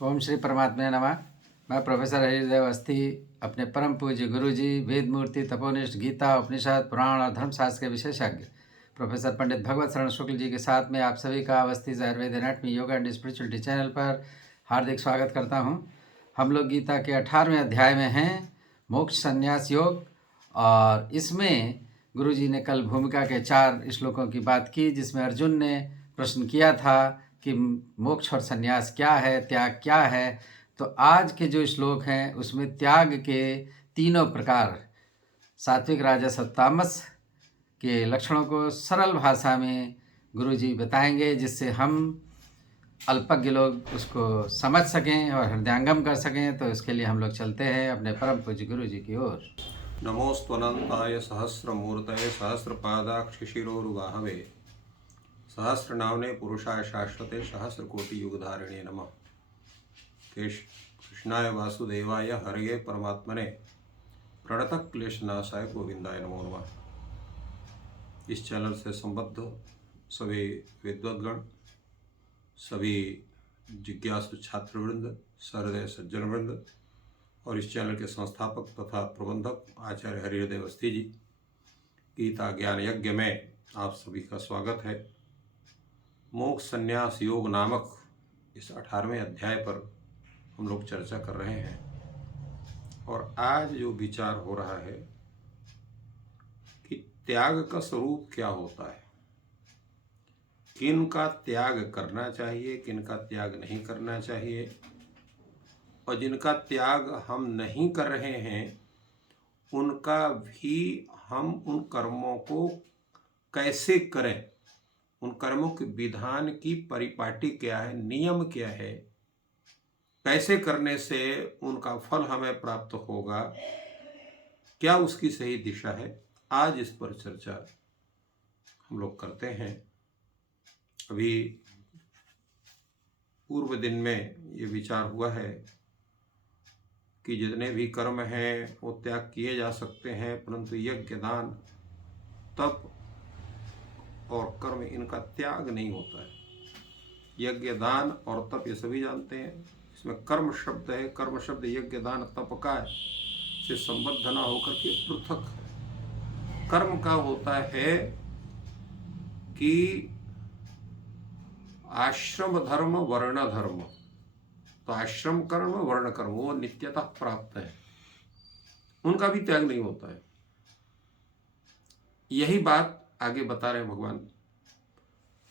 ओम श्री परमात्मा नमः। मैं प्रोफेसर हरिदेव अवस्थी अपने परम पूज्य गुरु जी वेद मूर्ति तपोनिष्ठ गीता उपनिषद पुराण और धर्मशास्त्र के विशेषज्ञ प्रोफेसर पंडित भगवत शरण शुक्ल जी के साथ में आप सभी का Awasthi Ayurveda anatomy yoga and spirituality channel पर हार्दिक स्वागत करता हूं। हम लोग गीता के 18वें अध्याय में हैं, मोक्ष संन्यास योग। और इसमें गुरु जी ने कल भूमिका के 4 श्लोकों की बात की, जिसमें अर्जुन ने प्रश्न किया था कि मोक्ष और संन्यास क्या है, त्याग क्या है। तो आज के जो श्लोक हैं उसमें त्याग के तीनों प्रकार, सात्विक राजस और तामस के लक्षणों को सरल भाषा में गुरुजी बताएंगे, जिससे हम अल्पज्ञ लोग उसको समझ सकें और हृदयांगम कर सकें। तो इसके लिए हम लोग चलते हैं अपने परम पूज्य गुरु जी की ओर। नमोस्त्वनंताय सहस्रमूर्तये सहस्रपादाक्षिशिरोरुबाहवे सहस्रनामने पुरुषाय शाश्वते सहस्रकोटि युगधारिणे नमः। कृष्णाय वासुदेवाय हरये परमात्मने प्रणतः क्लेशनाशाय गोविंदाय नमो नमः। इस चैनल से संबद्ध सभी विद्वद्गण, सभी जिज्ञासु छात्रवृंद, सहृदय सज्जनवृंद और इस चैनल के संस्थापक तथा प्रबंधक आचार्य हरिदेव अवस्थी जी, गीता ज्ञान यज्ञ में आप सभी का स्वागत है। मोक्ष संन्यास योग नामक इस 18वें अध्याय पर हम लोग चर्चा कर रहे हैं और आज जो विचार हो रहा है कि त्याग का स्वरूप क्या होता है, किन का त्याग करना चाहिए, किन का त्याग नहीं करना चाहिए, और जिनका त्याग हम नहीं कर रहे हैं उनका भी हम उन कर्मों को कैसे करें, उन कर्मों के विधान की परिपाटी क्या है, नियम क्या है, कैसे करने से उनका फल हमें प्राप्त होगा, क्या उसकी सही दिशा है। आज इस पर चर्चा हम लोग करते हैं। अभी पूर्व दिन में ये विचार हुआ है कि जितने भी कर्म हैं वो त्याग किए जा सकते हैं, परंतु यज्ञ, दान, तप और कर्म इनका त्याग नहीं होता है। यज्ञ, दान और तप ये सभी जानते हैं, इसमें कर्म शब्द है। कर्म शब्द यज्ञ, दान, तप का से संबद्ध न होकर के पृथक है। कर्म का होता है कि आश्रम धर्म, वर्ण धर्म, तो आश्रम कर्म, वर्ण कर्म वो नित्यतः प्राप्त है, उनका भी त्याग नहीं होता है। यही बात आगे बता रहे हैं भगवान।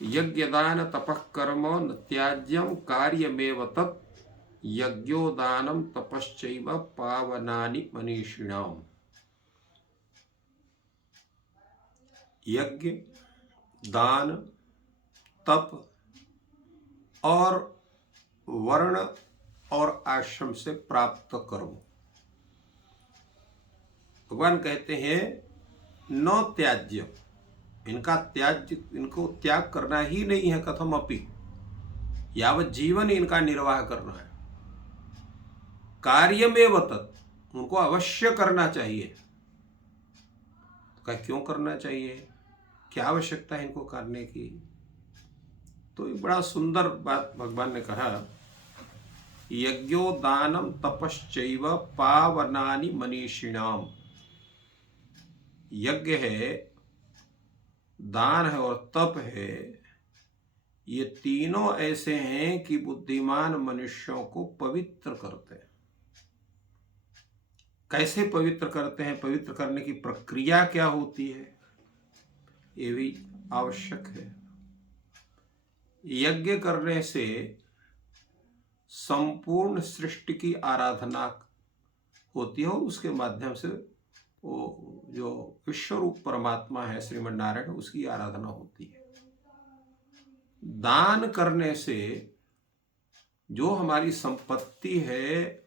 यज्ञदान तपः कर्म न त्याज्यम कार्यमेव तत् यज्ञोदानम तपश्चैव पावनानि मनीषिणाम। यज्ञ, दान, तप और वर्ण और आश्रम से प्राप्त कर्म, भगवान कहते हैं न त्याज्य, इनको त्याग करना ही नहीं है। कथम अपि, यावत जीवन इनका निर्वाह करना है। कार्यमेव तत्, उनको अवश्य करना चाहिए। क्यों करना चाहिए, क्या आवश्यकता है इनको करने की। तो एक बड़ा सुंदर बात भगवान ने कहा, यज्ञोदानम तपश्चैव पावनानि मनीषिणाम। यज्ञ है, दान है और तप है, ये तीनों ऐसे हैं कि बुद्धिमान मनुष्यों को पवित्र करते हैं। कैसे पवित्र करते हैं, पवित्र करने की प्रक्रिया क्या होती है, ये भी आवश्यक है। यज्ञ करने से संपूर्ण सृष्टि की आराधना होती है और उसके माध्यम से वो जो विश्वरूप परमात्मा है श्रीमन नारायण, उसकी आराधना होती है। दान करने से जो हमारी संपत्ति है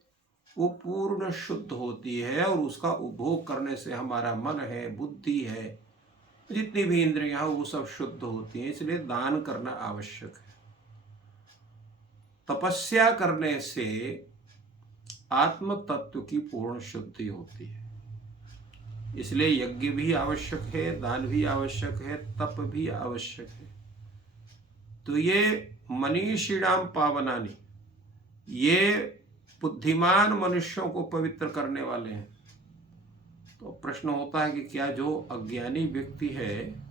वो पूर्ण शुद्ध होती है और उसका उपभोग करने से हमारा मन है, बुद्धि है, जितनी भी इंद्रियां वो सब शुद्ध होती हैं। इसलिए दान करना आवश्यक है। तपस्या करने से आत्म तत्व की पूर्ण शुद्धि होती है। इसलिए यज्ञ भी आवश्यक है, दान भी आवश्यक है, तप भी आवश्यक है। तो ये मनीषिणाम पावनानि, ये बुद्धिमान मनुष्यों को पवित्र करने वाले हैं। तो प्रश्न होता है कि क्या जो अज्ञानी व्यक्ति है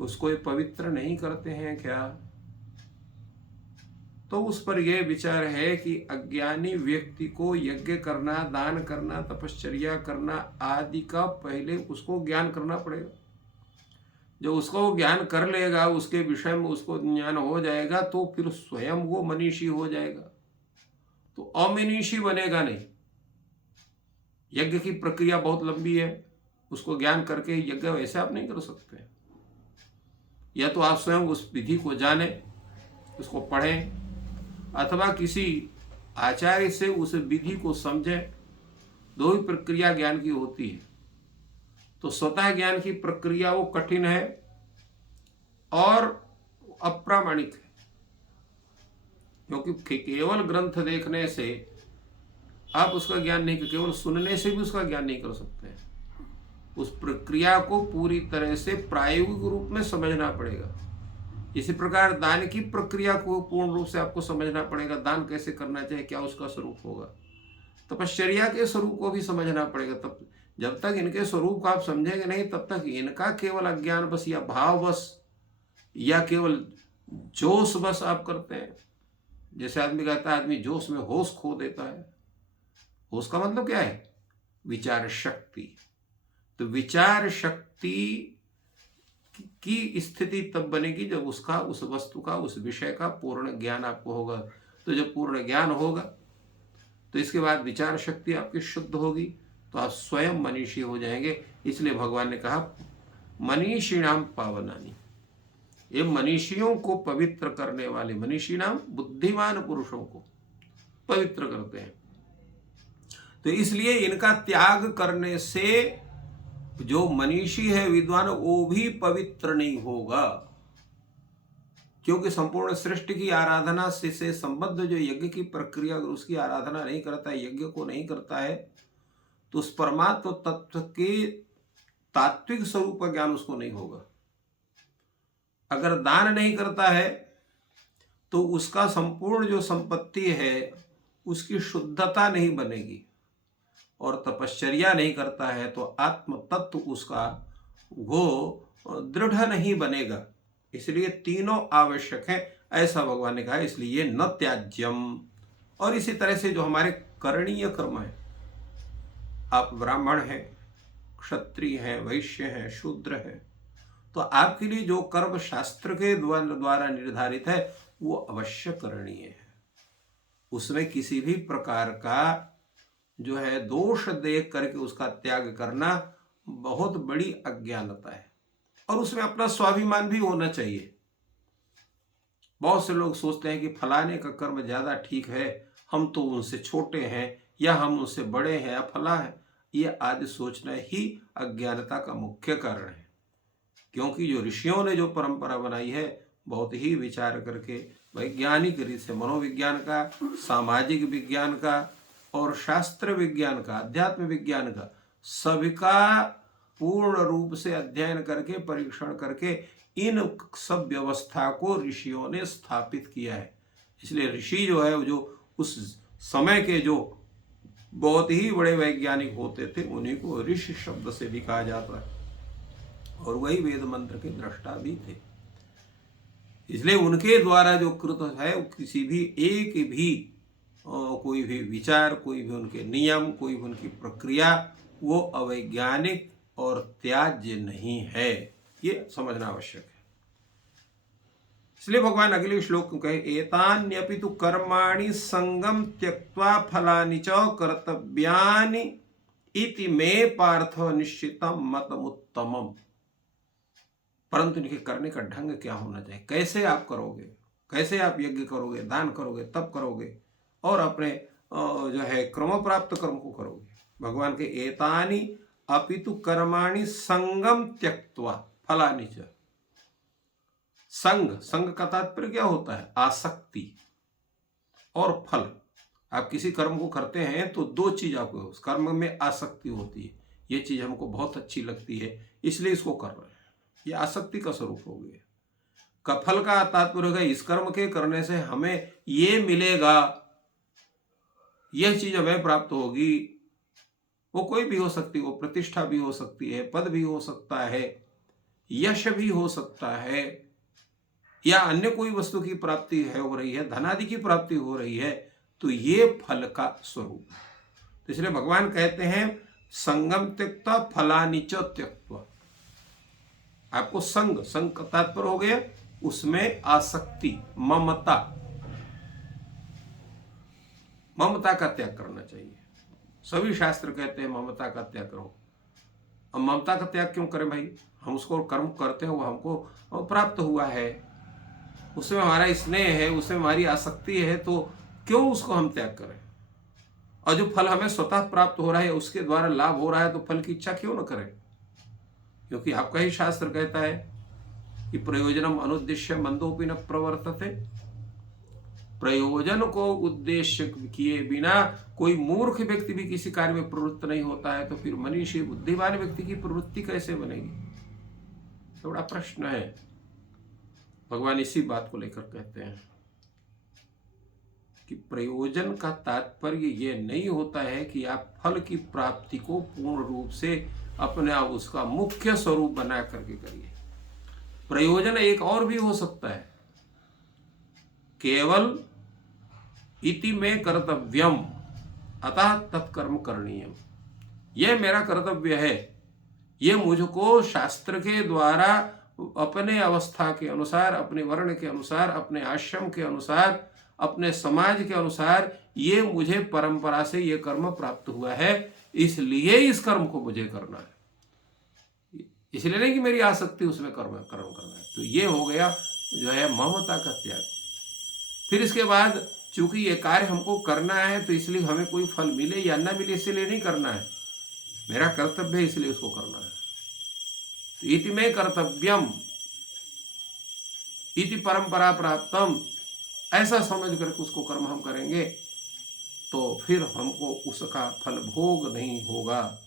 उसको ये पवित्र नहीं करते हैं क्या? तो उस पर यह विचार है कि अज्ञानी व्यक्ति को यज्ञ करना, दान करना, तपश्चर्या करना आदि का पहले उसको ज्ञान करना पड़ेगा। जो उसको ज्ञान कर लेगा, उसके विषय में उसको ज्ञान हो जाएगा, तो फिर स्वयं वो मनीषी हो जाएगा। तो अमनीषी बनेगा नहीं। यज्ञ की प्रक्रिया बहुत लंबी है, उसको ज्ञान करके यज्ञ वैसे आप नहीं कर सकते। या तो आप स्वयं उस विधि को जाने, उसको पढ़ें, अथवा किसी आचार्य से उस विधि को समझें। दो ही प्रक्रिया ज्ञान की होती है। तो स्वतः ज्ञान की प्रक्रिया वो कठिन है और अप्रामाणिक है, क्योंकि केवल ग्रंथ देखने से आप उसका ज्ञान नहीं, केवल सुनने से भी उसका ज्ञान नहीं कर सकते। उस प्रक्रिया को पूरी तरह से प्रायोगिक रूप में समझना पड़ेगा। इसी प्रकार दान की प्रक्रिया को पूर्ण रूप से आपको समझना पड़ेगा। दान कैसे करना चाहिए, क्या उसका स्वरूप होगा। तपश्चर्या के स्वरूप को भी समझना पड़ेगा। तब जब तक इनके स्वरूप को आप समझेंगे नहीं, तब तक इनका केवल अज्ञान बस या भाव बस या केवल जोश बस आप करते हैं। जैसे आदमी कहता है आदमी जोश में होश खो देता है। होश का मतलब क्या है? विचार शक्ति। तो विचार शक्ति की स्थिति तब बनेगी जब उसका, उस वस्तु का, उस विषय का पूर्ण ज्ञान आपको होगा। तो जब पूर्ण ज्ञान होगा तो इसके बाद विचार शक्ति आपकी शुद्ध होगी, तो आप स्वयं मनीषी हो जाएंगे। इसलिए भगवान ने कहा मनीषिणाम पावनानि, ये मनीषियों को पवित्र करने वाले, मनीषी नाम बुद्धिमान पुरुषों को पवित्र करते हैं। तो इसलिए इनका त्याग करने से जो मनीषी है, विद्वान, वो भी पवित्र नहीं होगा। क्योंकि संपूर्ण सृष्टि की आराधना से संबद्ध जो यज्ञ की प्रक्रिया, अगर उसकी आराधना नहीं करता है, यज्ञ को नहीं करता है, तो उस परमात्म तत्व के तात्विक स्वरूप का ज्ञान उसको नहीं होगा। अगर दान नहीं करता है तो उसका संपूर्ण जो संपत्ति है उसकी शुद्धता नहीं बनेगी, और तपश्चर्या नहीं करता है तो आत्म तत्व उसका वो दृढ़ नहीं बनेगा। इसलिए तीनों आवश्यक है, ऐसा भगवान ने कहा। इसलिए न त्याज्यम। और इसी तरह से जो हमारे करणीय कर्म है, आप ब्राह्मण हैं, क्षत्रिय हैं, वैश्य हैं, शूद्र हैं, तो आपके लिए जो कर्म शास्त्र के द्वारा निर्धारित है वो अवश्य करणीय है। उसमें किसी भी प्रकार का जो है दोष देख करके उसका त्याग करना बहुत बड़ी अज्ञानता है। और उसमें अपना स्वाभिमान भी होना चाहिए। बहुत से लोग सोचते हैं कि फलाने का कर्म ज्यादा ठीक है, हम तो उनसे छोटे हैं, या हम उनसे बड़े हैं, या फला है। ये आदि सोचना ही अज्ञानता का मुख्य कारण है। क्योंकि जो ऋषियों ने जो परंपरा बनाई है, बहुत ही विचार करके वैज्ञानिक रीति से, मनोविज्ञान का, सामाजिक विज्ञान का और शास्त्र विज्ञान का, अध्यात्म विज्ञान का, सभी का पूर्ण रूप से अध्ययन करके, परीक्षण करके इन सब व्यवस्था को ऋषियों ने स्थापित किया है। इसलिए ऋषि जो है, जो उस समय के जो बहुत ही बड़े वैज्ञानिक होते थे, उन्हीं को ऋषि शब्द से भी कहा जाता है। और वही वेद मंत्र के दृष्टा भी थे। इसलिए उनके द्वारा जो कृत है, किसी भी एक भी कोई भी विचार, कोई भी उनके नियम, कोई भी उनकी प्रक्रिया, वो अवैज्ञानिक और त्याज्य नहीं है। ये समझना आवश्यक है। इसलिए भगवान अगले श्लोक में कहे एतान्यपि तु कर्माणि संगम त्यक्त्वा फलानि च कर्तव्यानि इति मे पार्थ निश्चितम मतमुत्तमम्। परंतु इनके करने का ढंग क्या होना चाहिए, कैसे आप करोगे, कैसे आप यज्ञ करोगे, दान करोगे, तप करोगे और अपने जो है क्रम प्राप्त कर्म को करोगे। भगवान के एतानि अपितु कर्माणि संगम त्यक्त्वा फलानि च। संग, संग का तात्पर्य क्या होता है? आसक्ति और फल। आप किसी कर्म को करते हैं तो दो चीज आपको, उस कर्म में आसक्ति होती है। ये चीज हमको बहुत अच्छी लगती है इसलिए इसको कर रहे हैं, ये आसक्ति का स्वरूप हो गया। का फल का तात्पर्य होगा इस कर्म के करने से हमें ये मिलेगा, यह चीज हमें प्राप्त होगी, वो कोई भी हो सकती है, वो प्रतिष्ठा भी हो सकती है, पद भी हो सकता है, यश भी हो सकता है, या अन्य कोई वस्तु की प्राप्ति है हो रही है, धनादि की प्राप्ति हो रही है, तो ये फल का स्वरूप। तो इसलिए भगवान कहते हैं संगम त्यक्ता फलानि च त्यक्त्वा। आपको संग संग का तात्पर्य हो गया उसमें आसक्ति, ममता, ममता का त्याग करना चाहिए। सभी शास्त्र कहते हैं ममता का त्याग करो। अब ममता का त्याग क्यों करें भाई? हम उसको कर्म करते हैं, वो हमको प्राप्त हुआ है, उसमें हमारा स्नेह है, उसमें हमारी आसक्ति है, तो क्यों उसको हम त्याग करें? और जो फल हमें स्वतः प्राप्त हो रहा है, उसके द्वारा लाभ हो रहा है, तो फल की इच्छा क्यों न करें? क्योंकि आपका ही शास्त्र कहता है कि प्रयोजनम अनुद्देश्य मंदोपि न प्रवर्तते। प्रयोजन को उद्देश्य किए बिना कोई मूर्ख व्यक्ति भी किसी कार्य में प्रवृत्त नहीं होता है, तो फिर मनीषी बुद्धिमान व्यक्ति की प्रवृत्ति कैसे बनेगी? तो बड़ा प्रश्न है। भगवान इसी बात को लेकर कहते हैं कि प्रयोजन का तात्पर्य यह नहीं होता है कि आप फल की प्राप्ति को पूर्ण रूप से अपने आप उसका मुख्य स्वरूप बना करके करिए। प्रयोजन एक और भी हो सकता है, केवल इति में कर्तव्यम अतः तत्कर्म करणीयम। यह मेरा कर्तव्य है, यह मुझको शास्त्र के द्वारा अपने अवस्था के अनुसार, अपने वर्ण के अनुसार, अपने आश्रम के अनुसार, अपने समाज के अनुसार ये मुझे परंपरा से ये कर्म प्राप्त हुआ है, इसलिए इस कर्म को मुझे करना है। इसलिए नहीं कि मेरी आसक्ति उसमें कर्म करना है। तो ये हो गया जो है ममता का त्याग। फिर इसके बाद चूंकि ये कार्य हमको करना है, तो इसलिए हमें कोई फल मिले या ना मिले इसलिए नहीं करना है, मेरा कर्तव्य है इसलिए उसको करना है। तो इति में कर्तव्यम इति परंपरा प्राप्तम, ऐसा समझ करके उसको कर्म हम करेंगे तो फिर हमको उसका फल भोग नहीं होगा।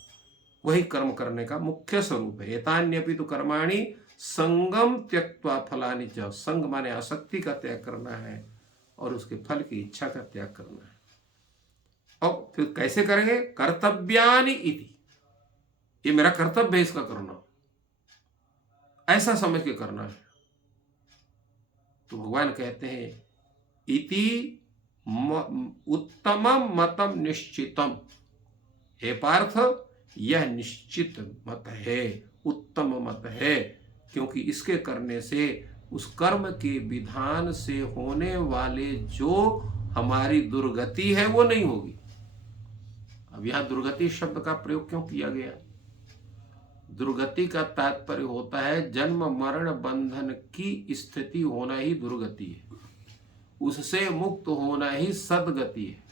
वही कर्म करने का मुख्य स्वरूप है। एतान्यपि तो कर्माणि संगम त्यक्त्वा फलानि च। संग माने आसक्ति का त्याग करना है और उसके फल की इच्छा का त्याग करना है। और फिर कैसे करेंगे? कर्तव्यानि इति, ये मेरा कर्तव्य है इसका करना, ऐसा समझ के करना है। तो भगवान कहते हैं इति उत्तमम मतम निश्चितम। हे पार्थ, यह निश्चित मत है, उत्तम मत है, क्योंकि इसके करने से उस कर्म के विधान से होने वाले जो हमारी दुर्गति है वो नहीं होगी। अब यहां दुर्गति शब्द का प्रयोग क्यों किया गया? दुर्गति का तात्पर्य होता है जन्म मरण बंधन की स्थिति होना ही दुर्गति है, उससे मुक्त होना ही सद्गति है।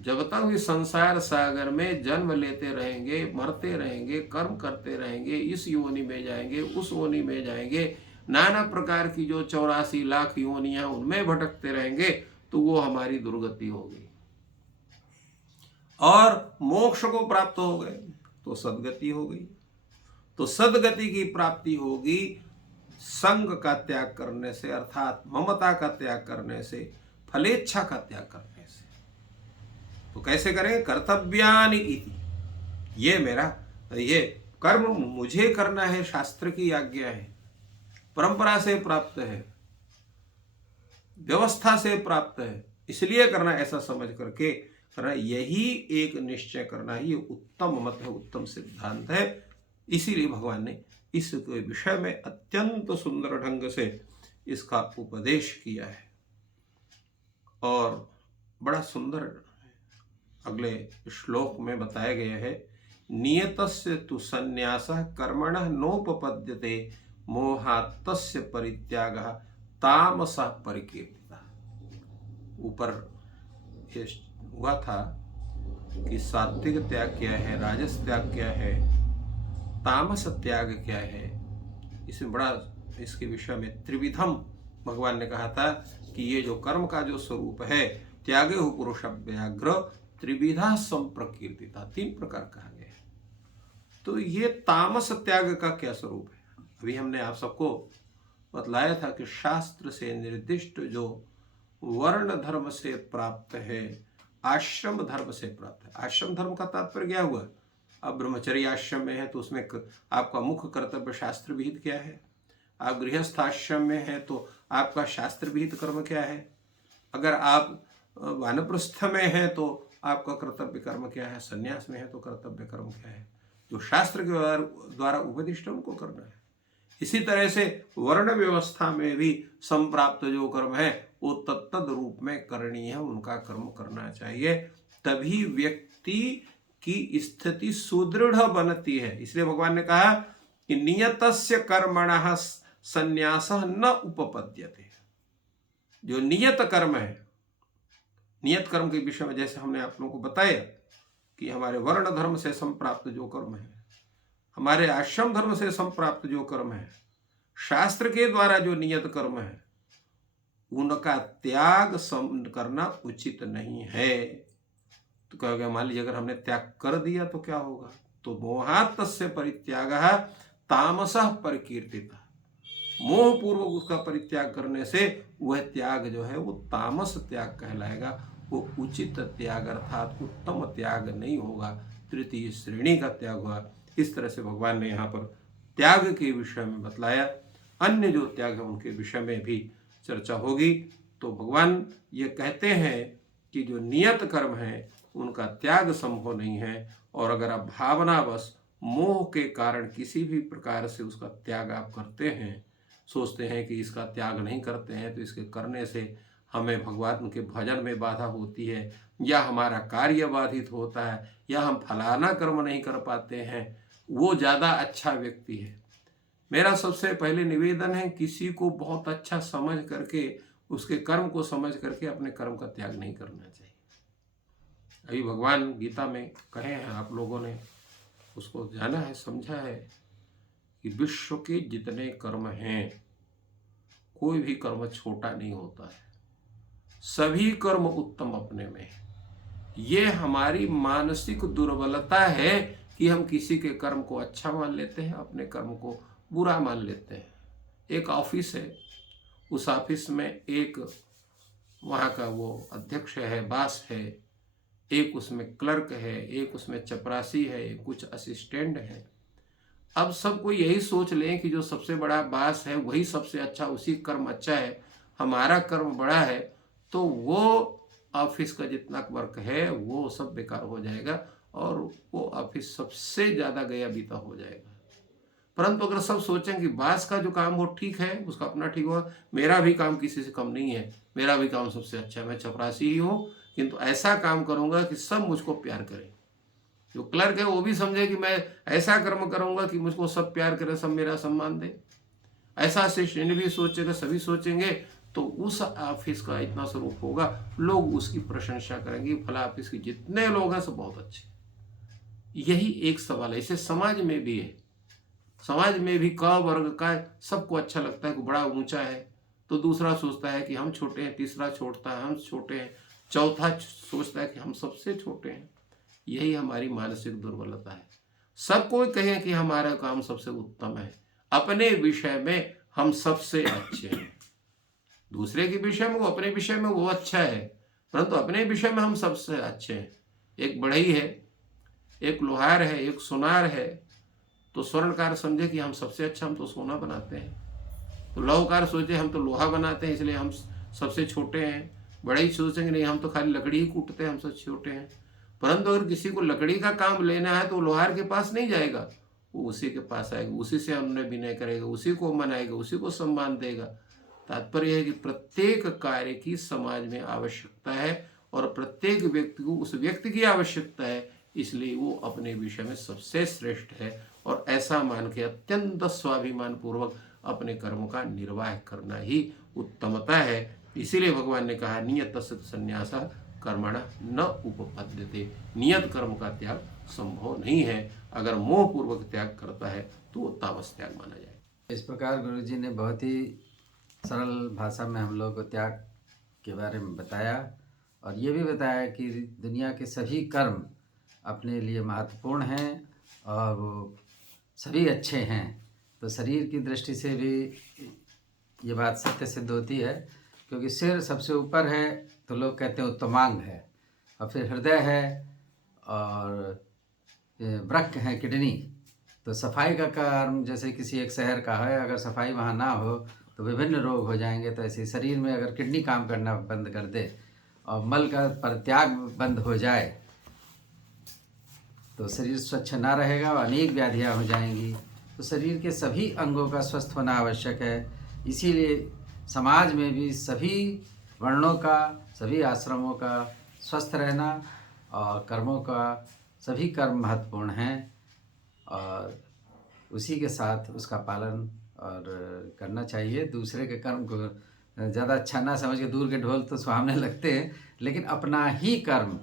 जब तक भी संसार सागर में जन्म लेते रहेंगे, मरते रहेंगे, कर्म करते रहेंगे, इस योनि में जाएंगे, उस योनि में जाएंगे, नाना प्रकार की जो 84 लाख योनियां उनमें भटकते रहेंगे, तो वो हमारी दुर्गति हो गई। और मोक्ष को प्राप्त हो गए तो सद्गति हो गई। तो सद्गति की प्राप्ति होगी संग का त्याग करने से, अर्थात ममता का त्याग करने से, फलेच्छा का त्याग करने से। तो कैसे करें? कर्तव्यानि इति, ये मेरा ये कर्म मुझे करना है, शास्त्र की आज्ञा है, परंपरा से प्राप्त है, व्यवस्था से प्राप्त है, इसलिए करना, ऐसा समझ करके करना, यही एक निश्चय करना, ये उत्तम मत है, उत्तम सिद्धांत है। इसीलिए भगवान ने इस विषय में अत्यंत सुंदर ढंग से इसका उपदेश किया है। और बड़ा सुंदर अगले श्लोक में बताया गया है, नियतस्य तु संन्यासः कर्मणः नोपपद्यते मोहात्तस्य परित्यागः तामसः परिकीर्तितः। ऊपर ये हुआ था कि सात्विक त्याग क्या है, राजस त्याग क्या है, तामस त्याग क्या है। इसमें बड़ा इसके विषय में त्रिविधम भगवान ने कहा था कि ये जो कर्म का जो स्वरूप है, त्यागे हो पुरुष व्याघ्र त्रिविधा संप्रकीर्तिता, 3 प्रकार कहा गया है। तो ये तामस त्याग का क्या स्वरूप है? अभी हमने आप सबको बतलाया था कि शास्त्र से निर्दिष्ट जो वर्ण धर्म से प्राप्त है, आश्रम धर्म से प्राप्त है। आश्रम धर्म का तात्पर्य क्या हुआ? आप ब्रह्मचर्य आश्रम में है तो उसमें आपका मुख्य कर्तव्य शास्त्र विहित क्या है? आप गृहस्थ आश्रम में है तो आपका शास्त्र विहित कर्म क्या है? अगर आप वानप्रस्थ में है तो आपका कर्तव्य कर्म क्या है? संन्यास में है तो कर्तव्य कर्म क्या है? जो शास्त्र के द्वारा उपदिष्ट उनको करना है। इसी तरह से वर्ण व्यवस्था में भी संप्राप्त जो कर्म है वो तत्त रूप में करनी है, उनका कर्म करना चाहिए, तभी व्यक्ति की स्थिति सुदृढ़ बनती है। इसलिए भगवान ने कहा कि नियतस्य कर्मणः संन्यासः न उपपद्यते। जो नियत कर्म है, नियत कर्म के विषय में जैसे हमने आप लोगों को बताया कि हमारे वर्ण धर्म से संप्राप्त जो कर्म है, हमारे आश्रम धर्म से संप्राप्त जो कर्म है, शास्त्र के द्वारा जो नियत कर्म है, उनका त्याग करना उचित नहीं है। तो कहोगे मान लीजिए अगर हमने त्याग कर दिया तो क्या होगा? तो मोहात् तस्य परित्यागः तामसः परिकीर्तितः। मोह पूर्वक उसका परित्याग करने से वह त्याग जो है वो तामस त्याग कहलाएगा, वो उचित त्याग अर्थात उत्तम त्याग नहीं होगा, तृतीय श्रेणी का त्याग हुआ। इस तरह से भगवान ने यहाँ पर त्याग के विषय में बतलाया। अन्य जो त्याग है उनके विषय में भी चर्चा होगी। तो भगवान ये कहते हैं कि जो नियत कर्म है उनका त्याग संभव नहीं है, और अगर आप भावनावश मोह के कारण किसी भी प्रकार से उसका त्याग आप करते हैं, सोचते हैं कि इसका त्याग नहीं करते हैं तो इसके करने से हमें भगवान के भजन में बाधा होती है, या हमारा कार्य बाधित होता है, या हम फलाना कर्म नहीं कर पाते हैं, वो ज़्यादा अच्छा व्यक्ति है। मेरा सबसे पहले निवेदन है, किसी को बहुत अच्छा समझ करके उसके कर्म को समझ करके अपने कर्म का त्याग नहीं करना चाहिए। अभी भगवान गीता में कहे हैं, आप लोगों ने उसको जाना है, समझा है कि विश्व के जितने कर्म हैं कोई भी कर्म छोटा नहीं होता है, सभी कर्म उत्तम अपने में है। ये हमारी मानसिक दुर्बलता है कि हम किसी के कर्म को अच्छा मान लेते हैं, अपने कर्म को बुरा मान लेते हैं। एक ऑफिस है, उस ऑफिस में एक वहाँ का वो अध्यक्ष है, बास है, एक उसमें क्लर्क है, एक उसमें चपरासी है, कुछ असिस्टेंट है। अब सबको यही सोच लें कि जो सबसे बड़ा बास है वही सबसे अच्छा, उसी कर्म अच्छा है, हमारा कर्म बड़ा है, तो वो ऑफिस का जितना वर्क है वो सब बेकार हो जाएगा और वो ऑफिस सबसे ज़्यादा गया बीता हो जाएगा। परंतु अगर सब सोचें कि बास का जो काम वो ठीक है, उसका अपना ठीक हुआ, मेरा भी काम किसी से कम नहीं है, मेरा भी काम सबसे अच्छा है, मैं चपरासी ही हूँ किंतु ऐसा काम करूँगा कि सब मुझको प्यार करें। जो क्लर्क है वो भी समझे कि मैं ऐसा कर्म करूँगा कि मुझको सब प्यार करें, सब मेरा सम्मान दे। ऐसा असिस्टेंट भी सोचेगा, सभी सोचेंगे, तो उस ऑफिस का इतना स्वरूप होगा, लोग उसकी प्रशंसा करेंगे, फला ऑफिस के जितने लोग हैं सब बहुत अच्छे। यही एक सवाल है, इसे समाज में भी है। समाज में भी क वर्ग का सबको अच्छा लगता है कि बड़ा ऊंचा है, तो दूसरा सोचता है कि हम छोटे हैं, तीसरा छोड़ता है हम छोटे हैं, चौथा सोचता है कि हम सबसे छोटे हैं। यही हमारी मानसिक दुर्बलता है। सब कोई कहें कि हमारा काम सबसे उत्तम है, अपने विषय में हम सबसे अच्छे हैं, दूसरे के विषय में वो अपने विषय में वो अच्छा है, परंतु अपने विषय में हम सबसे अच्छे हैं। एक बढ़ई है, एक लोहार है, एक सोनार है, तो स्वर्णकार समझे कि हम सबसे अच्छा, हम तो सोना बनाते हैं, तो लौहकार सोचे हम तो लोहा बनाते हैं इसलिए हम सबसे छोटे हैं। बढ़ई सोचेंगे नहीं हम तो खाली लकड़ी ही कूटते हैं, हम सबसे छोटे हैं। परंतु अगर किसी को लकड़ी का काम लेना है तो लोहार के पास नहीं जाएगा, वो उसी के पास आएगा, उसी से अन्य विनय करेगा, उसी को मनाएगा, उसी को सम्मान देगा। तात्पर्य है कि प्रत्येक कार्य की समाज में आवश्यकता है और प्रत्येक व्यक्ति को उस व्यक्ति की आवश्यकता है, इसलिए वो अपने विषय में सबसे श्रेष्ठ है और ऐसा मान के अत्यंत स्वाभिमान पूर्वक अपने कर्म का निर्वाह करना ही उत्तमता है। इसीलिए भगवान ने कहा नियतस्य संन्यासः कर्मणा न उपपद्यते, नियत कर्म का त्याग संभव नहीं है। अगर मोह पूर्वक त्याग करता है तो वो तामस त्याग माना जाए। इस प्रकार गुरु जी ने बहुत ही सरल भाषा में हम लोग को त्याग के बारे में बताया और ये भी बताया कि दुनिया के सभी कर्म अपने लिए महत्वपूर्ण हैं और वो सभी अच्छे हैं। तो शरीर की दृष्टि से भी ये बात सत्य सिद्ध होती है, क्योंकि सिर सबसे ऊपर है तो लोग कहते हैं उत्तमांग है, और फिर हृदय है और वृक्क है किडनी। तो सफाई का कर्म जैसे किसी एक शहर का है, अगर सफाई वहाँ ना हो तो विभिन्न रोग हो जाएंगे। तो ऐसे शरीर में अगर किडनी काम करना बंद कर दे और मल का परित्याग बंद हो जाए तो शरीर स्वच्छ ना रहेगा और अनेक व्याधियाँ हो जाएंगी। तो शरीर के सभी अंगों का स्वस्थ होना आवश्यक है। इसीलिए समाज में भी सभी वर्णों का, सभी आश्रमों का स्वस्थ रहना और कर्मों का, सभी कर्म महत्वपूर्ण हैं और उसी के साथ उसका पालन और करना चाहिए। दूसरे के कर्म को ज़्यादा अच्छा ना समझ के, दूर के ढोल तो सुहावने लगते हैं, लेकिन अपना ही कर्म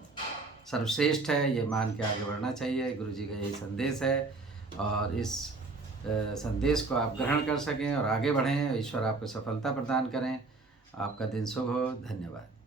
सर्वश्रेष्ठ है ये मान के आगे बढ़ना चाहिए। गुरु जी का यही संदेश है और इस संदेश को आप ग्रहण कर सकें और आगे बढ़ें। ईश्वर आपको सफलता प्रदान करें। आपका दिन शुभ हो। धन्यवाद।